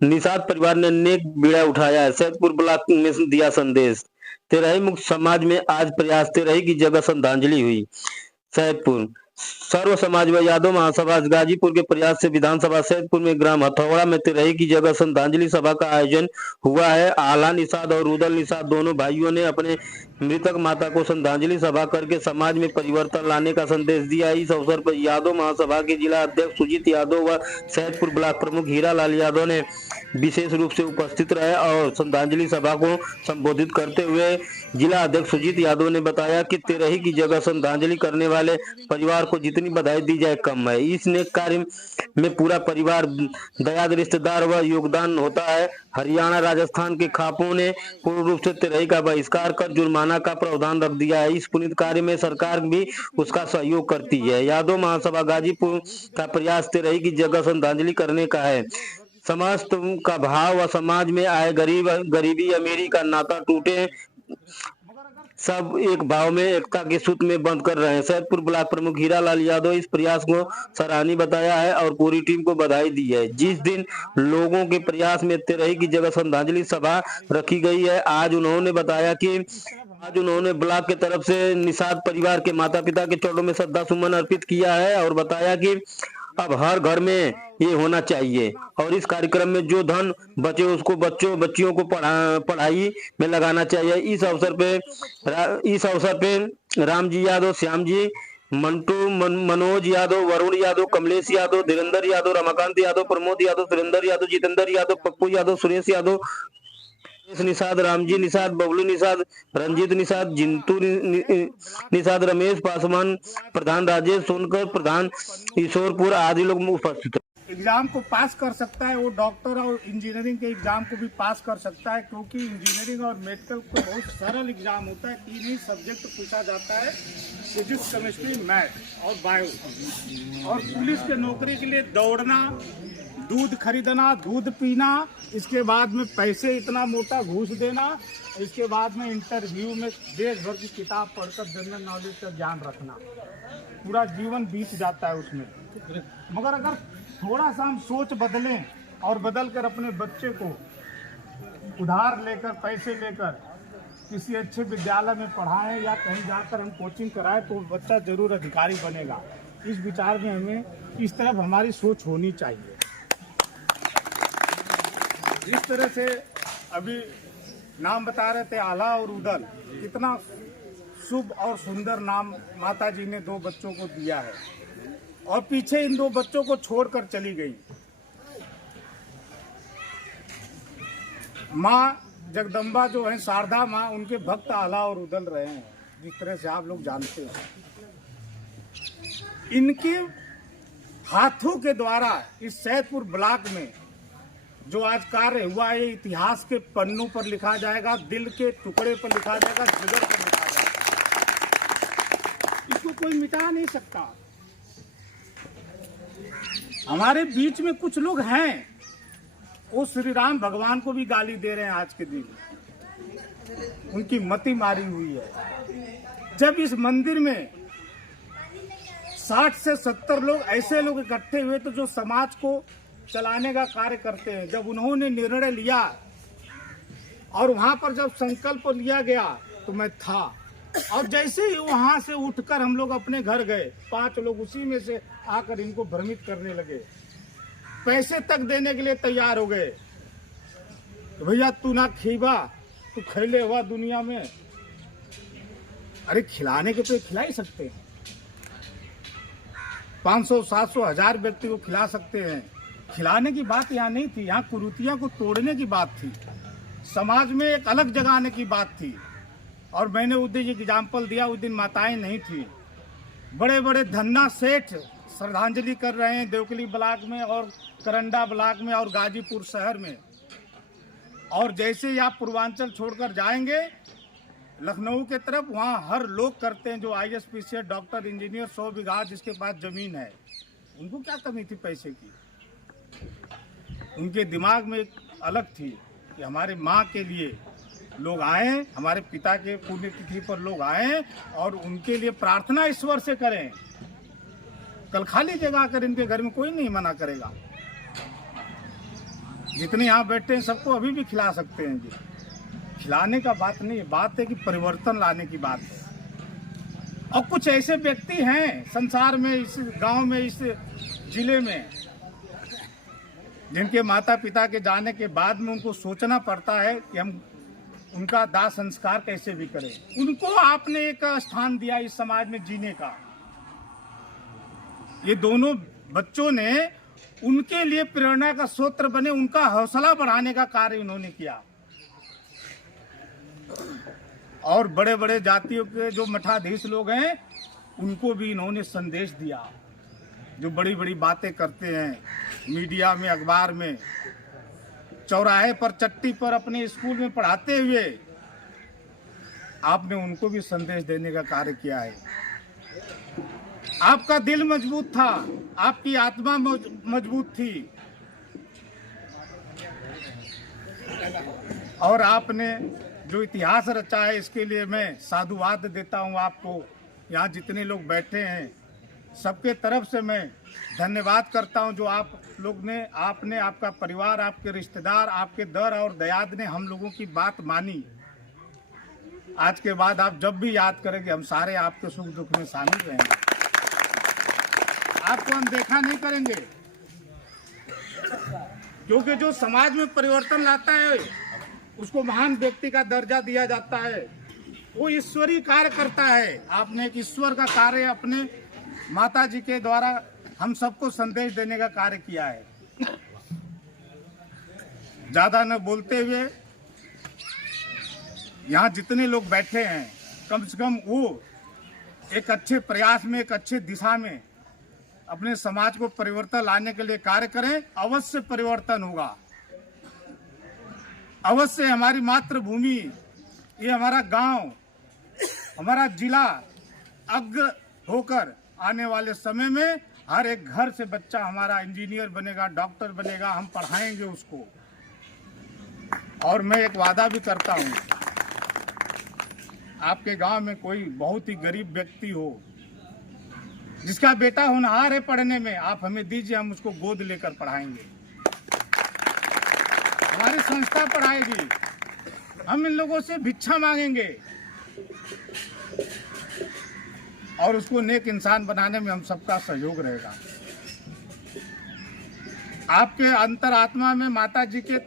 निषाद परिवार ने नेक बीड़ा उठाया है। सैदपुर ब्लॉक में दिया संदेश। तेरही मुक्त समाज में आज प्रयास। तेरही की जगह श्रद्धांजलि हुई। सैदपुर सर्व समाज व यादव महासभा गाजीपुर के प्रयास से विधानसभा सैदपुर में ग्राम हथौड़ा में तिरही की जगह श्रद्धांजलि सभा का आयोजन हुआ है। आला निषाद और रुदल निषाद दोनों भाइयों ने अपने मृतक माता को श्रद्धांजलि सभा करके समाज में परिवर्तन लाने का संदेश दिया। इस अवसर पर यादव महासभा के जिला अध्यक्ष सुजीत यादव व सैदपुर ब्लॉक प्रमुख हीरालाल यादव ने विशेष रूप से उपस्थित रहे और श्रद्धांजलि सभा को संबोधित करते हुए जिला अध्यक्ष सुजीत यादव ने बताया कि तेरही की जगह श्रद्धांजलि करने वाले परिवार को जितनी बधाई दी जाए कम है। इस नेक कार्य में पूरा परिवार, दयाद रिश्तेदार व योगदान होता है। हरियाणा राजस्थान के खापों ने पूर्ण रूप से तेरही का बहिष्कार कर जुर्माना का प्रावधान रख दिया है। इस पुनीत कार्य में सरकार भी उसका सहयोग करती है। यादव महासभा गाजीपुर का प्रयास तेरही की जगह श्रद्धांजलि करने का है। समस्त का भाव व समाज में आए गरीबी अमीरी का नाता टूटे, सब एक भाव में एकता के सूत्र में बंद कर रहे हैं। सैदपुर ब्लॉक प्रमुख हीरालाल यादव इस प्रयास को सराहनीय बताया है और पूरी टीम को बधाई दी है। जिस दिन लोगों के प्रयास में तेरही की जगह श्रद्धांजलि सभा रखी गई है, आज उन्होंने बताया कि आज उन्होंने ब्लॉक के तरफ से निषाद परिवार के माता पिता के चरणों में श्रद्धा सुमन अर्पित किया है और बताया कि अब हर घर में ये होना चाहिए और इस कार्यक्रम में जो धन बचे उसको बच्चियों को पढ़ाई में लगाना चाहिए। इस अवसर पे रामजी यादव, श्याम जी, मंटू, मनोज यादव, वरुण यादव, कमलेश यादव, धीरेन्द्र यादव, रमाकांत यादव, प्रमोद यादव, सुरेंद्र यादव, जितेंद्र यादव, पप्पू यादव, सुरेश यादव, निषाद, रामजी निषाद, बबलू निषाद, रंजीत निषाद, जिंतू निषाद, रमेश पासवान प्रधान, राजेश सोनकर प्रधान, ईश्वरपुर आदि लोग उपस्थित। एग्जाम को पास कर सकता है वो डॉक्टर और इंजीनियरिंग के एग्जाम को भी पास कर सकता है, क्योंकि इंजीनियरिंग और मेडिकल को बहुत सरल एग्जाम होता है। 3 ही सब्जेक्ट पूछा जाता है, फिजिक्स, केमिस्ट्री, मैथ और बायो। और पुलिस के नौकरी के लिए दौड़ना, दूध खरीदना, दूध पीना, इसके बाद में पैसे इतना मोटा घूस देना, इसके बाद में इंटरव्यू में देश भर की किताब पढ़कर जनरल नॉलेज का ज्ञान रखना, पूरा जीवन बीत जाता है उसमें। मगर अगर थोड़ा सा हम सोच बदलें और बदल कर अपने बच्चे को उधार लेकर, पैसे लेकर किसी अच्छे विद्यालय में पढ़ाएं या कहीं जाकर हम कोचिंग कराएं तो बच्चा जरूर अधिकारी बनेगा। इस विचार में हमें इस तरफ हमारी सोच होनी चाहिए। जिस तरह से अभी नाम बता रहे थे आला और उदल, कितना शुभ और सुंदर नाम माता जी ने 2 बच्चों को दिया है और पीछे इन 2 बच्चों को छोड़कर चली गई। माँ जगदम्बा जो है, शारदा माँ, उनके भक्त आला और उदल रहे हैं, जिस तरह से आप लोग जानते हैं। इनके हाथों के द्वारा इस सैदपुर ब्लॉक में जो आज कार्य हुआ है, इतिहास के पन्नों पर लिखा जाएगा, दिल के टुकड़े पर लिखा जाएगा, जिगर पर लिखा जाएगा। इसको कोई मिटा नहीं सकता। हमारे बीच में कुछ लोग हैं, वो श्री राम भगवान को भी गाली दे रहे हैं आज के दिन, उनकी मति मारी हुई है। जब इस मंदिर में 60 से 70 लोग ऐसे लोग इकट्ठे हुए तो जो समाज को चलाने का कार्य करते हैं, जब उन्होंने निर्णय लिया और वहां पर जब संकल्प लिया गया तो मैं था, और जैसे ही वहां से उठकर हम लोग अपने घर गए, 5 लोग उसी में से आकर इनको भ्रमित करने लगे, पैसे तक देने के लिए तैयार हो गए। तो भैया तू ना खीबा, तू खैले हुआ दुनिया में। अरे खिलाने के तो खिला ही सकते हैं, 500, 700, 1000 व्यक्ति को खिला सकते हैं। खिलाने की बात यहाँ नहीं थी, यहाँ कुरीतियों को तोड़ने की बात थी, समाज में एक अलग जगाने की बात थी। और मैंने उस दिन एग्जाम्पल दिया, उस दिन माताएं नहीं थी, बड़े बड़े धन्ना सेठ श्रद्धांजलि कर रहे हैं देवकली ब्लॉक में और करंडा ब्लॉक में और गाजीपुर शहर में। और जैसे ही आप पूर्वांचल छोड़कर जाएंगे लखनऊ के तरफ, वहाँ हर लोग करते हैं, जो ISPC, डॉक्टर, इंजीनियर, 100 बीघा जिसके पास जमीन है, उनको क्या कमी थी पैसे की? उनके दिमाग में एक अलग थी कि हमारे माँ के लिए लोग आए, हमारे पिता के पुण्यतिथि पर लोग आए और उनके लिए प्रार्थना ईश्वर से करें। कल खाली जगह आकर इनके घर में कोई नहीं मना करेगा। जितने यहाँ बैठे हैं सबको अभी भी खिला सकते हैं जी। खिलाने का बात नहीं है, बात है कि परिवर्तन लाने की बात है। और कुछ ऐसे व्यक्ति हैं संसार में, इस गांव में, इस जिले में, जिनके माता पिता के जाने के बाद में उनको सोचना पड़ता है कि हम उनका दाह संस्कार कैसे भी करें। उनको आपने एक स्थान दिया इस समाज में जीने का। ये दोनों बच्चों ने उनके लिए प्रेरणा का स्रोत बने, उनका हौसला बढ़ाने का कार्य उन्होंने किया। और बड़े बड़े जातियों के जो मठाधीश लोग हैं उनको भी इन्होंने संदेश दिया। जो बड़ी बड़ी बातें करते हैं मीडिया में, अखबार में, चौराहे पर, चट्टी पर, अपने स्कूल में पढ़ाते हुए आपने उनको भी संदेश देने का कार्य किया है। आपका दिल मजबूत था, आपकी आत्मा मजबूत थी, और आपने जो इतिहास रचा है इसके लिए मैं साधुवाद देता हूं आपको। यहाँ जितने लोग बैठे हैं सबके तरफ से मैं धन्यवाद करता हूं। जो आप लोग ने, आपने, आपका परिवार, आपके रिश्तेदार, आपके दर और दयाद ने हम लोगों की बात मानी। आज के बाद आप जब भी याद करेंगे हम सारे आपके सुख दुख में शामिल रहेंगे। आपको हम देखा नहीं करेंगे, क्योंकि जो समाज में परिवर्तन लाता है उसको महान व्यक्ति का दर्जा दिया जाता है। वो ईश्वरीय कार्य करता है। आपने एक ईश्वर का कार्य अपने माता जी के द्वारा हम सबको संदेश देने का कार्य किया है। ज्यादा न बोलते हुए यहाँ जितने लोग बैठे हैं कम से कम वो एक अच्छे प्रयास में, एक अच्छे दिशा में अपने समाज को परिवर्तन लाने के लिए कार्य करें। अवश्य परिवर्तन होगा, अवश्य। हमारी मातृभूमि, ये हमारा गांव, हमारा जिला अग्र होकर आने वाले समय में हर एक घर से बच्चा हमारा इंजीनियर बनेगा, डॉक्टर बनेगा। हम पढ़ाएंगे उसको। और मैं एक वादा भी करता हूं, आपके गांव में कोई बहुत ही गरीब व्यक्ति हो जिसका बेटा होनहार है पढ़ने में, आप हमें दीजिए, हम उसको गोद लेकर पढ़ाएंगे। हमारी संस्था पढ़ाएगी, हम इन लोगों से भिक्षा मांगेंगे और उसको नेक इंसान बनाने में हम सबका सहयोग रहेगा। आपके अंतरात्मा में माता जी के